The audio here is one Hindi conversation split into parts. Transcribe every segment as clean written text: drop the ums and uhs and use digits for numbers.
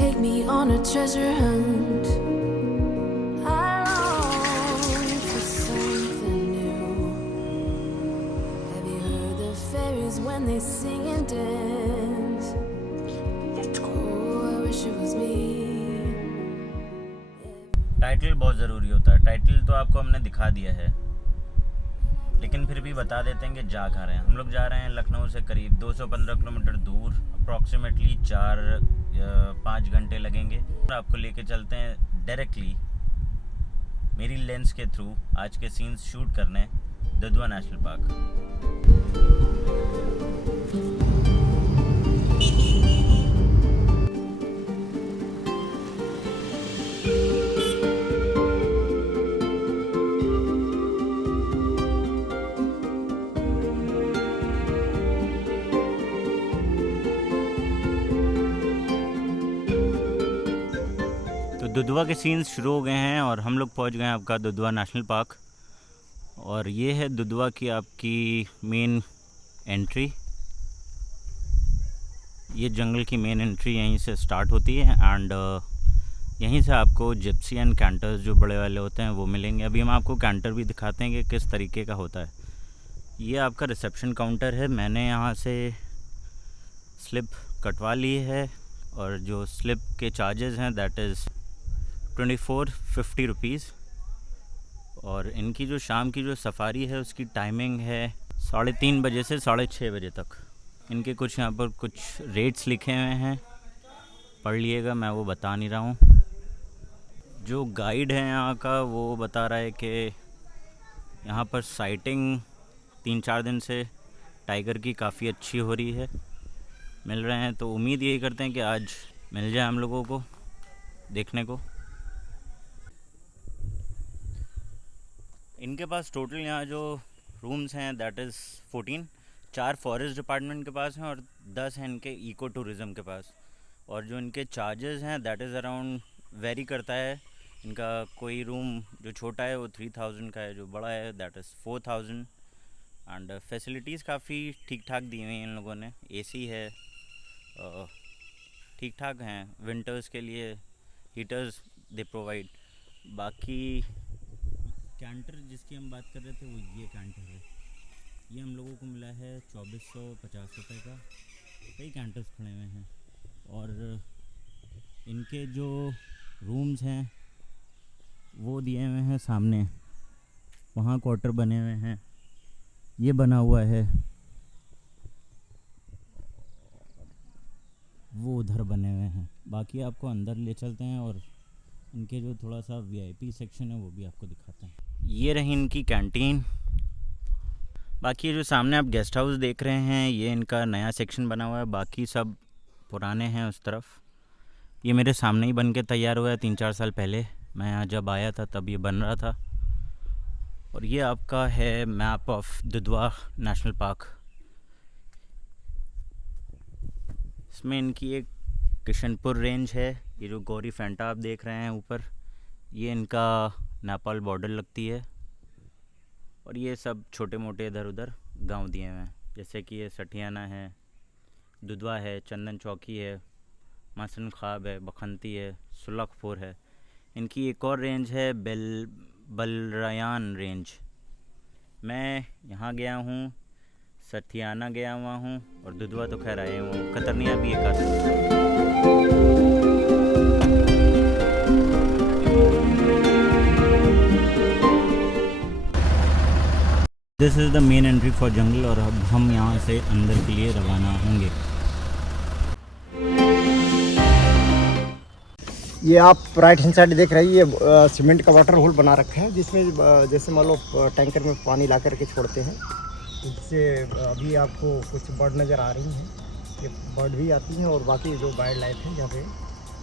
take me on a treasure hunt. I long for something new. Have you heard the fairies when they sing and dance? Oh, I wish it was me. Title बहुत ज़रूरी होता है। टाइटल तो आपको हमने दिखा दिया है, लेकिन फिर भी बता देते हैं कि जा कहाँ रहे हैं। हम लोग जा रहे हैं लखनऊ से करीब 215 किलोमीटर दूर, अप्रॉक्सीमेटली 4-5 घंटे लगेंगे। आपको लेके चलते हैं डायरेक्टली मेरी लेंस के थ्रू आज के सीन्स शूट करने दुधवा नेशनल पार्क। तो दुधवा के सीन्स शुरू हो गए हैं और हम लोग पहुंच गए हैं आपका दुधवा नेशनल पार्क। और ये है दुधवा की आपकी मेन एंट्री। ये जंगल की मेन एंट्री यहीं से स्टार्ट होती है एंड यहीं से आपको जिप्सी एंड कैंटर्स जो बड़े वाले होते हैं वो मिलेंगे। अभी हम आपको कैंटर भी दिखाते हैं कि किस तरीके का होता है। ये आपका रिसेप्शन काउंटर है। मैंने यहाँ से स्लिप कटवा ली है और जो स्लिप के चार्जेस हैं दैट इज़ 2450 रुपीज़। और इनकी जो शाम की जो सफारी है उसकी टाइमिंग है 3:30 बजे से 6:30 बजे तक। इनके कुछ यहाँ पर कुछ रेट्स लिखे हुए हैं, पढ़ लिएगा, मैं वो बता नहीं रहा हूँ। जो गाइड है यहाँ का वो बता रहा है कि यहाँ पर साइटिंग 3-4 दिन से टाइगर की काफ़ी अच्छी हो रही है, मिल रहे हैं। तो उम्मीद यही करते हैं कि आज मिल जाए हम लोगों को देखने को। इनके पास टोटल यहाँ जो रूम्स हैं दैट इज़ 14। 4 फॉरेस्ट डिपार्टमेंट के पास हैं और 10 हैं इनके इको टूरिज़म के पास। और जो इनके चार्जेस हैं दैट इज़ अराउंड वेरी करता है। इनका कोई रूम जो छोटा है वो 3000 का है, जो बड़ा है दैट इज़ 4000। एंड फैसिलिटीज़ काफ़ी ठीक ठाक दी हुई हैं इन लोगों ने। एसी है, ठीक ठाक हैं। विंटर्स के लिए हीटर्स दे प्रोवाइड। बाकी कैंटर जिसकी हम बात कर रहे थे वो ये कैंटर है। ये हम लोगों को मिला है 2450 रुपये का। कई कैंटर्स खड़े हुए हैं और इनके जो रूम्स हैं वो दिए हुए हैं सामने। वहाँ क्वार्टर बने हुए हैं, ये बना हुआ है, वो उधर बने हुए हैं। बाकी आपको अंदर ले चलते हैं और इनके जो थोड़ा सा वीआईपी सेक्शन है वो भी आपको दिखाते हैं। ये रही इनकी कैंटीन। बाकी जो सामने आप गेस्ट हाउस देख रहे हैं ये इनका नया सेक्शन बना हुआ है, बाकी सब पुराने हैं उस तरफ। ये मेरे सामने ही बन के तैयार हुआ है 3-4 साल पहले। मैं यहाँ जब आया था तब ये बन रहा था। और ये आपका है map of Dudhwa national park. इसमें इनकी एक किशनपुर रेंज है। ये जो गौरी फैंटा आप देख रहे हैं ऊपर, ये इनका नेपाल बॉर्डर लगती है। और ये सब छोटे मोटे इधर उधर गांव दिए हुए हैं, जैसे कि ये सठियाना है, दुधवा है, चंदन चौकी है, मासन ख्वाब है, बखंती है, सुलखपुर है। इनकी एक और रेंज है बलरायान रेंज। मैं यहाँ गया हूँ, सठियाना गया हुआ हूँ और दुधवा तो खैर आए हूँ। कतरनिया भी एक आधा। This is the main entry for jungle और अब हम यहाँ से अंदर के लिए रवाना होंगे। ये आप राइट हैंड साइड देख रहे हैं, ये सीमेंट का वाटर होल बना रखा है जिसमें जैसे मान लो टैंकर में पानी ला करके छोड़ते हैं। इससे अभी आपको कुछ बर्ड नज़र आ रही हैं, ये बर्ड भी आती हैं और बाकी जो वाइल्ड लाइफ है यहाँ पे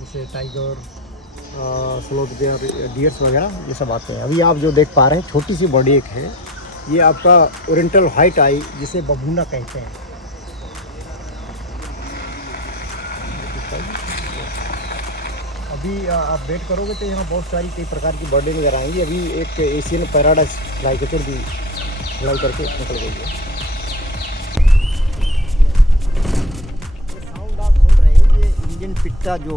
जैसे टाइगर, स्लोथ बेयर, डियर्स वगैरह ये सब आते हैं। अभी आप जो देख पा रहे हैं छोटी सी बॉडी एक है, ये आपका ओरिएंटल व्हाइट आई जिसे बबूना कहते हैं। अभी आप वेट करोगे तो यहाँ बहुत सारी कई प्रकार की बर्डें नज़र आएंगी। अभी एक एशियन पैराडाइज फ्लाईकैचर भी फ्लाई करके निकल गई है। ये साउंड आप सुन रहे हैं, ये इंडियन पिट्टा जो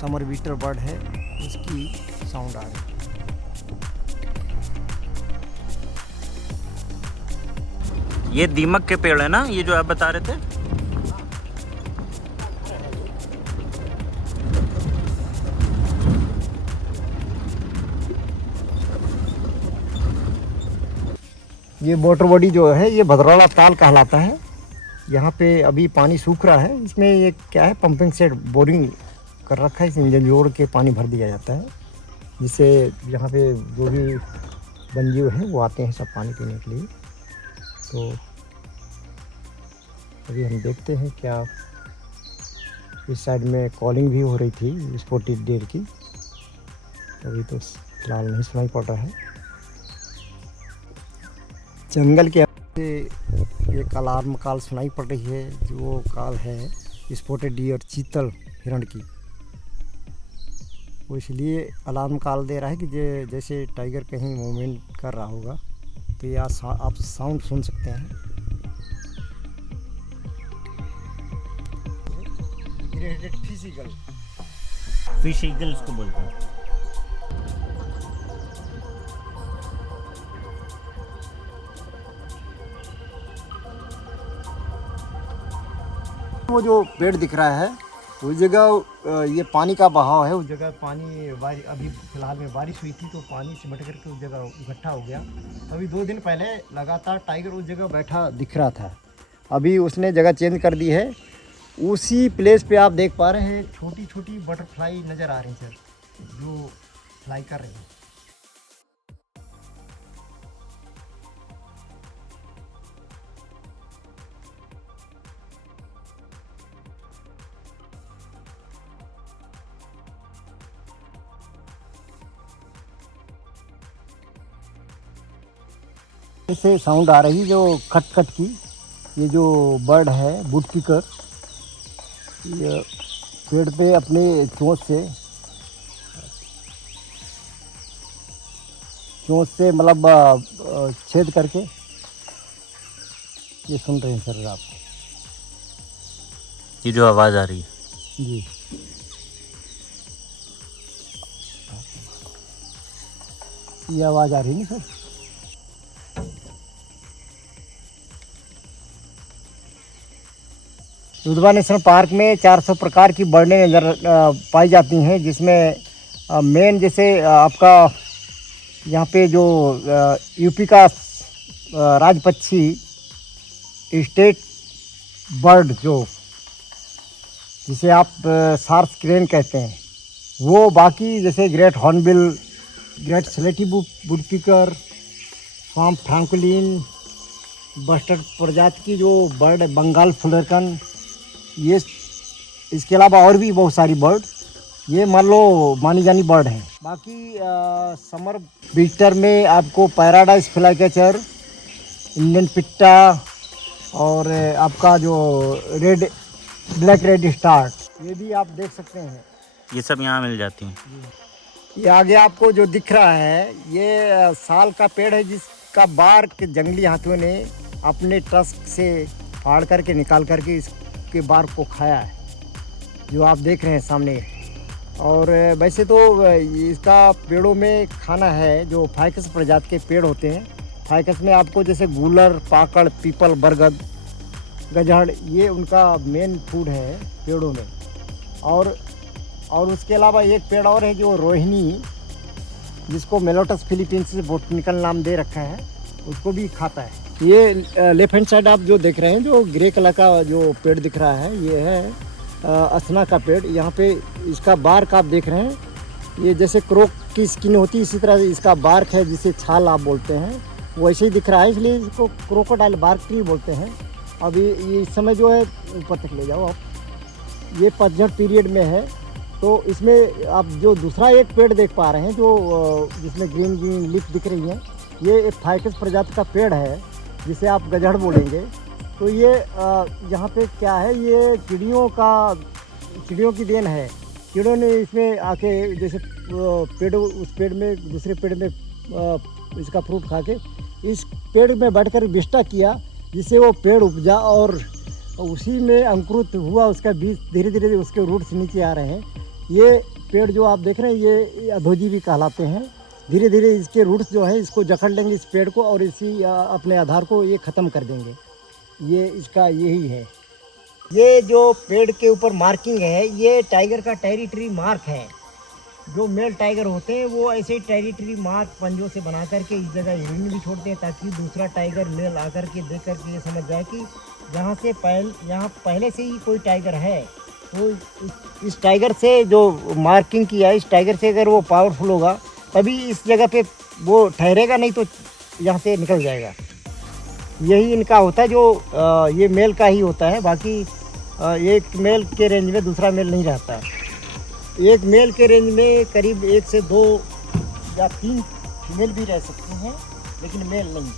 समर बीटर बर्ड है, उसकी साउंड आ रही है। ये दीमक के पेड़ है ना, ये जो आप बता रहे थे? ये वाटर बॉडी जो है ये भदरौला ताल कहलाता है। यहाँ पे अभी पानी सूख रहा है। इसमें ये क्या है, पंपिंग सेट बोरिंग कर रखा है, इस इंजन जोड़ के पानी भर दिया जाता है, जिससे यहाँ पे जो भी वन्यजीव हैं वो आते हैं सब पानी पीने के लिए। तो अभी हम देखते हैं क्या, इस साइड में कॉलिंग भी हो रही थी स्पॉटेड डेयर की, अभी तो फिलहाल नहीं सुनाई पड़ रहा है। जंगल के एक अलार्म कॉल सुनाई पड़ रही है, जो कॉल है स्पॉटेड डियर चीतल हिरण की। वो इसलिए अलार्म कॉल दे रहा है कि जैसे टाइगर कहीं मूवमेंट कर रहा होगा, तो ये आप साउंड सुन सकते हैं। फिश ईगल्स को बोलते हैं। वो जो पेड़ दिख रहा है उस जगह ये पानी का बहाव है, उस जगह पानी अभी फिलहाल में बारिश हुई थी तो पानी सिमट करके उस जगह इकट्ठा हो गया। अभी 2 दिन पहले लगातार टाइगर उस जगह बैठा दिख रहा था, अभी उसने जगह चेंज कर दी है। उसी प्लेस पे आप देख पा रहे हैं छोटी छोटी बटरफ्लाई नज़र आ रही हैं सर, जो फ्लाई कर रही हैं। से साउंड आ रही जो खट खट की, ये जो बर्ड है वुड पिकर, ये पेड़ पे अपने चोंच से मतलब छेद करके ये सुन रहे हैं सर आप। ये जो आवाज़ आ रही है जी, ये आवाज़ आ रही है ना सर। दुधवा नेशनल पार्क में 400 प्रकार की बर्डें नज़र पाई जाती हैं, जिसमें मेन जैसे आपका यहाँ पे जो यूपी का राज पक्षी स्टेट बर्ड जो जिसे आप सार्स क्रेन कहते हैं, वो बाकी जैसे ग्रेट हॉर्नबिल, ग्रेट स्लेटी वुडपीकर, स्वाम्प फ्रैंकोलिन, बस्टर्ड प्रजाति की जो बर्ड है, बंगाल फुलरकन, ये इसके अलावा और भी बहुत सारी बर्ड ये मान लो मानी जानी बर्ड हैं। बाकी समर बीटर में आपको पैराडाइज फ्लाईकैचर, इंडियन पिट्टा और आपका जो ब्लैक रेड स्टार, ये भी आप देख सकते हैं। ये सब यहाँ मिल जाती हैं। ये आगे आपको जो दिख रहा है ये साल का पेड़ है, जिसका बार्क जंगली हाथियों ने अपने टस्क से फाड़ करके निकाल करके इसके बार्क को खाया है, जो आप देख रहे हैं सामने। और वैसे तो इसका पेड़ों में खाना है जो फाइकस प्रजाति के पेड़ होते हैं। फाइकस में आपको जैसे गूलर, पाकड़, पीपल, बरगद, गजड़, ये उनका मेन फूड है पेड़ों में। और उसके अलावा एक पेड़ और है जो रोहिणी, जिसको मेलोटस फिलीपींस बोटनिकल नाम दे रखा है, उसको भी खाता है। ये लेफ्ट हैंड साइड आप जो देख रहे हैं, जो ग्रे कलर का जो पेड़ दिख रहा है, ये है असना का पेड़। यहाँ पे इसका बार्क आप देख रहे हैं, ये जैसे क्रोक की स्किन होती है, इसी तरह इसका बार्क है, जिसे छाल आप बोलते हैं, वैसे ही दिख रहा है, इसलिए इसको क्रोकोडाइल बार्क ट्री बोलते हैं। अभी ये इस समय जो है, ऊपर तक ले जाओ आप, ये पतझड़ पीरियड में है। तो इसमें आप जो दूसरा एक पेड़ देख पा रहे हैं, जो जिसमें ग्रीन ग्रीन लीफ दिख रही हैं, ये एक फाइकस प्रजाति का पेड़ है, जिसे आप गजड़ बोलेंगे। तो ये यहाँ पे क्या है, ये चिड़ियों की देन है। चिड़ियों ने इसमें आके जैसे पेड़, उस पेड़ में दूसरे पेड़ में इसका फ्रूट खा के इस पेड़ में बैठकर विष्टा किया, जिससे वो पेड़ उपजा और उसी में अंकुरित हुआ उसका बीज, धीरे धीरे उसके रूट्स नीचे आ रहे हैं। ये पेड़ जो आप देख रहे हैं ये अधोजीवी कहलाते हैं। धीरे धीरे इसके रूट्स जो है इसको जकड़ लेंगे इस पेड़ को और इसी अपने आधार को ये ख़त्म कर देंगे। ये इसका यही है। ये जो पेड़ के ऊपर मार्किंग है ये टाइगर का टेरिटरी मार्क है। जो मेल टाइगर होते हैं वो ऐसे ही टेरिटरी मार्क पंजों से बना करके इस जगह हिरन भी छोड़ते हैं ताकि दूसरा टाइगर मेल आकर के देख करके ये समझ जाए कि यहाँ पहले से ही कोई टाइगर है। तो इस टाइगर से जो मार्किंग किया है इस टाइगर से अगर वो पावरफुल होगा तभी इस जगह पे वो ठहरेगा, नहीं तो यहाँ से निकल जाएगा। यही इनका होता है जो ये मेल का ही होता है। बाकी एक मेल के रेंज में दूसरा मेल नहीं रहता है। एक मेल के रेंज में करीब 1 से 2 या 3 फीमेल भी रह सकती हैं, लेकिन मेल नहीं,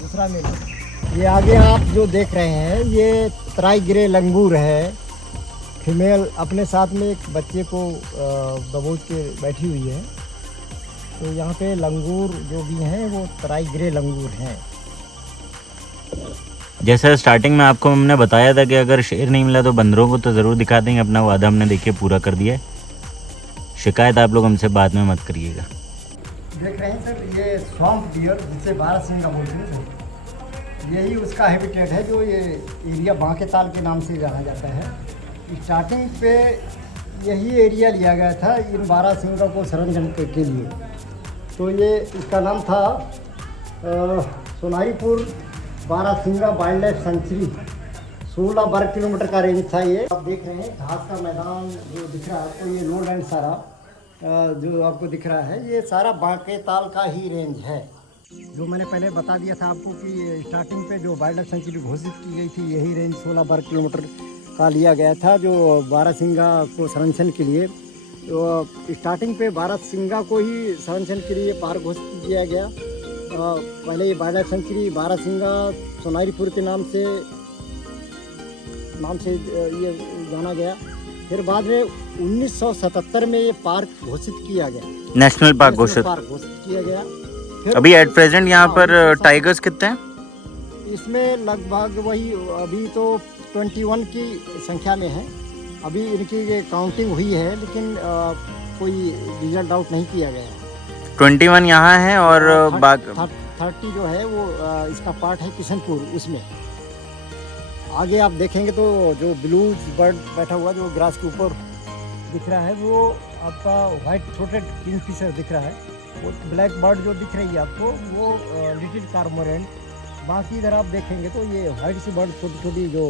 दूसरा मेल नहीं। ये आगे आप जो देख रहे हैं ये तराई ग्रे लंगूर है। फीमेल अपने साथ में एक बच्चे को दबोच के बैठी हुई है। तो यहाँ पे लंगूर जो भी हैं वो तराई ग्रे लंगूर हैं। जैसा स्टार्टिंग में आपको हमने बताया था कि अगर शेर नहीं मिला तो बंदरों को तो ज़रूर दिखा देंगे, अपना वादा हमने देखिए पूरा कर दिया है। शिकायत आप लोग हमसे बाद में मत करिएगा। देख रहे हैं सर ये स्वैम्प डियर जिसे बारहसिंगा बोलते हैं, यही उसका हैबिटेट है जो ये एरिया बांके ताल के नाम से जाना जाता है। स्टार्टिंग पे यही एरिया लिया गया था इन बारहसिंगा को संरक्षण के लिए। तो ये इसका नाम था सोनारीपुर बारहसिंगा वाइल्ड लाइफ सेंचुरी। 16 वर्ग किलोमीटर का रेंज था ये। आप देख रहे हैं घास का मैदान जो दिख रहा है आपको, ये लो लैंड सारा जो आपको दिख रहा है ये सारा बांके ताल का ही रेंज है। जो मैंने पहले बता दिया था आपको कि स्टार्टिंग पे जो वाइल्ड लाइफ सेंचुरी घोषित की गई थी यही रेंज 16 वर्ग किलोमीटर का लिया गया था जो बारहसिंगा को संरक्षण के लिए। तो स्टार्टिंग पे बारहसिंगा को ही संरक्षण के लिए पार्क घोषित किया गया। पहले ये वाइल्ड लाइफ सेंचुरी बारहसिंगा सोनारीपुर के नाम से ये जाना गया। फिर बाद में 1977 में ये पार्क घोषित किया गया, नेशनल पार्क घोषित किया गया। अभी एट प्रेजेंट यहाँ पर टाइगर्स कितने हैं? इसमें लगभग वही अभी तो 21 की संख्या में है। अभी इनकी ये काउंटिंग हुई है लेकिन कोई रिजल्ट आउट नहीं किया गया है। 21 यहाँ है और 30 जो है वो इसका पार्ट है किशनपुर। उसमें आगे आप देखेंगे तो जो ब्लूज बर्ड बैठा हुआ जो ग्रास के ऊपर दिख रहा है वो आपका वाइट थ्रोटेड किंगफिशर दिख रहा है। वो ब्लैक बर्ड जो दिख रही है आपको वो लिटिल कार्मोरेंट। बाकी इधर आप देखेंगे तो ये वाइट सी बर्ड छोटी छोटी जो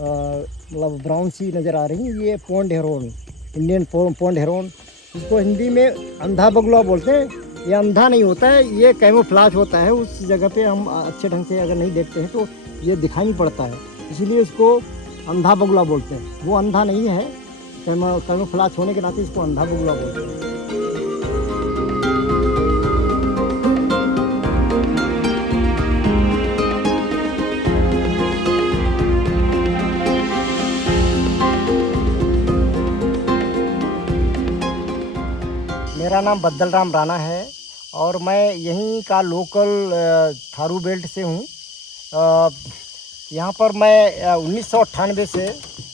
मतलब ब्राउन सी नज़र आ रही है, ये pond Heron, Indian pond Heron. इसको हिंदी में अंधा बगुला बोलते हैं। ये अंधा नहीं होता है, ये कैमोफ्लाज होता है। उस जगह पे हम अच्छे ढंग से अगर नहीं देखते हैं तो ये दिखाई नहीं पड़ता है, इसलिए इसको अंधा बगुला बोलते हैं। वो अंधा नहीं है, कैमोफ्लाज होने के नाते इसको अंधा बगुला बोलते हैं। मेरा नाम बद्दलराम राणा है और मैं यहीं का लोकल थारू बेल्ट से हूँ। यहाँ पर मैं 1998 से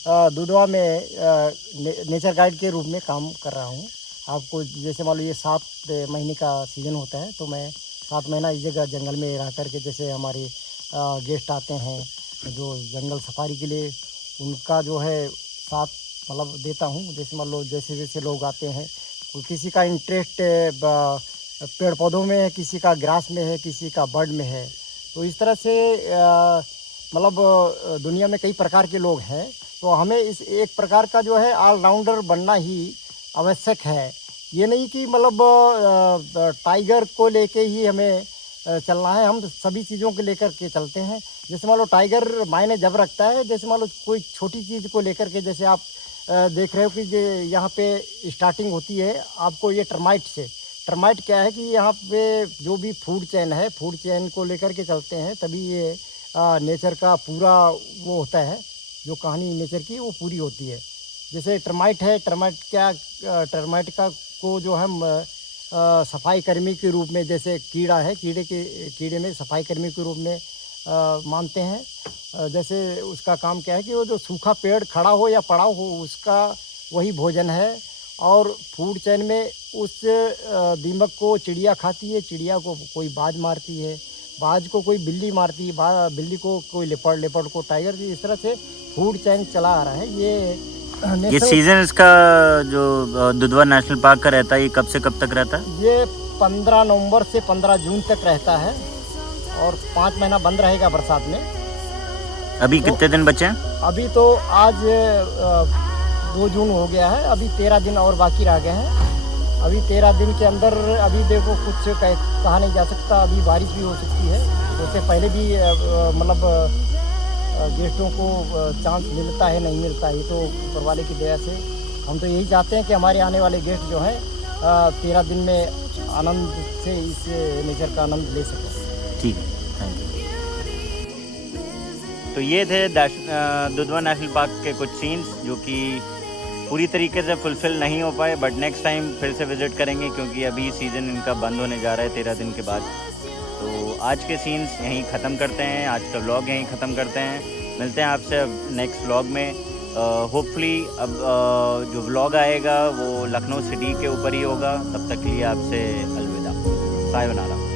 दुधवा में नेचर गाइड के रूप में काम कर रहा हूँ। आपको जैसे मान लो ये 7 महीने का सीज़न होता है तो मैं 7 महीना इस जगह जंगल में रह कर के, जैसे हमारे गेस्ट आते हैं जो जंगल सफारी के लिए, उनका जो है साथ मतलब देता हूँ। जैसे मान लो जैसे जैसे लोग आते हैं, किसी का इंटरेस्ट पेड़ पौधों में है, किसी का ग्रास में है, किसी का बर्ड में है। तो इस तरह से मतलब दुनिया में कई प्रकार के लोग हैं, तो हमें इस एक प्रकार का जो है ऑलराउंडर बनना ही आवश्यक है। ये नहीं कि मतलब टाइगर को लेके ही हमें चलना है, हम सभी चीज़ों को लेकर के चलते हैं। जैसे मान लो टाइगर मायने जब रखता है, जैसे मान लो कोई छोटी चीज़ को लेकर के, जैसे आप देख रहे हो कि यहाँ पे स्टार्टिंग होती है आपको ये टर्माइट से। टर्माइट क्या है कि यहाँ पे जो भी फूड चेन है, फूड चेन को लेकर के चलते हैं, तभी ये नेचर का पूरा वो होता है, जो कहानी नेचर की वो पूरी होती है। जैसे टर्माइट है, टर्माइट का को जो हम सफाई कर्मी के रूप में, जैसे कीड़ा है, कीड़े में सफाई कर्मी के रूप में मानते हैं। जैसे उसका काम क्या है कि वो जो सूखा पेड़ खड़ा हो या पड़ा हो उसका वही भोजन है। और फूड चेन में उस दीमक को चिड़िया खाती है, चिड़िया को कोई बाज मारती है, बाज को कोई बिल्ली मारती है, बिल्ली को कोई लेपर्ड, लेपर्ड को टाइगर। इस तरह से फूड चेन चला आ रहा है। ये सीजन इसका जो दुधवा नेशनल पार्क का रहता है, ये कब से कब तक रहता है? ये 15 नवंबर से 15 जून तक रहता है और 5 महीना बंद रहेगा बरसात में। अभी कितने दिन बचे हैं? अभी तो आज 2 जून हो गया है, अभी 13 दिन और बाकी रह गए हैं। अभी 13 दिन के अंदर अभी देखो कुछ कहा नहीं जा सकता, अभी बारिश भी हो सकती है। उससे पहले भी मतलब गेस्टों को चांस मिलता है, नहीं मिलता है, तो ऊपर वाले की दया से हम तो यही चाहते हैं कि हमारे आने वाले गेस्ट जो हैं 13 दिन में आनंद से इस नेचर का आनंद ले सकें। ठीक है, थैंक यू। तो ये थे दुधवा नेशनल पार्क के कुछ सीन्स जो कि पूरी तरीके से फुलफ़िल नहीं हो पाए, बट नेक्स्ट टाइम फिर से विज़िट करेंगे क्योंकि अभी सीज़न इनका बंद होने जा रहा है 13 दिन के बाद। तो आज के सीन्स यहीं ख़त्म करते हैं, आज का व्लॉग यहीं ख़त्म करते हैं। मिलते हैं आपसे अब नेक्स्ट व्लॉग में। होपफुली अब जो व्लॉग आएगा वो लखनऊ सिटी के ऊपर ही होगा। तब तक के लिए आपसे अलविदा, साय बना रहा हूँ।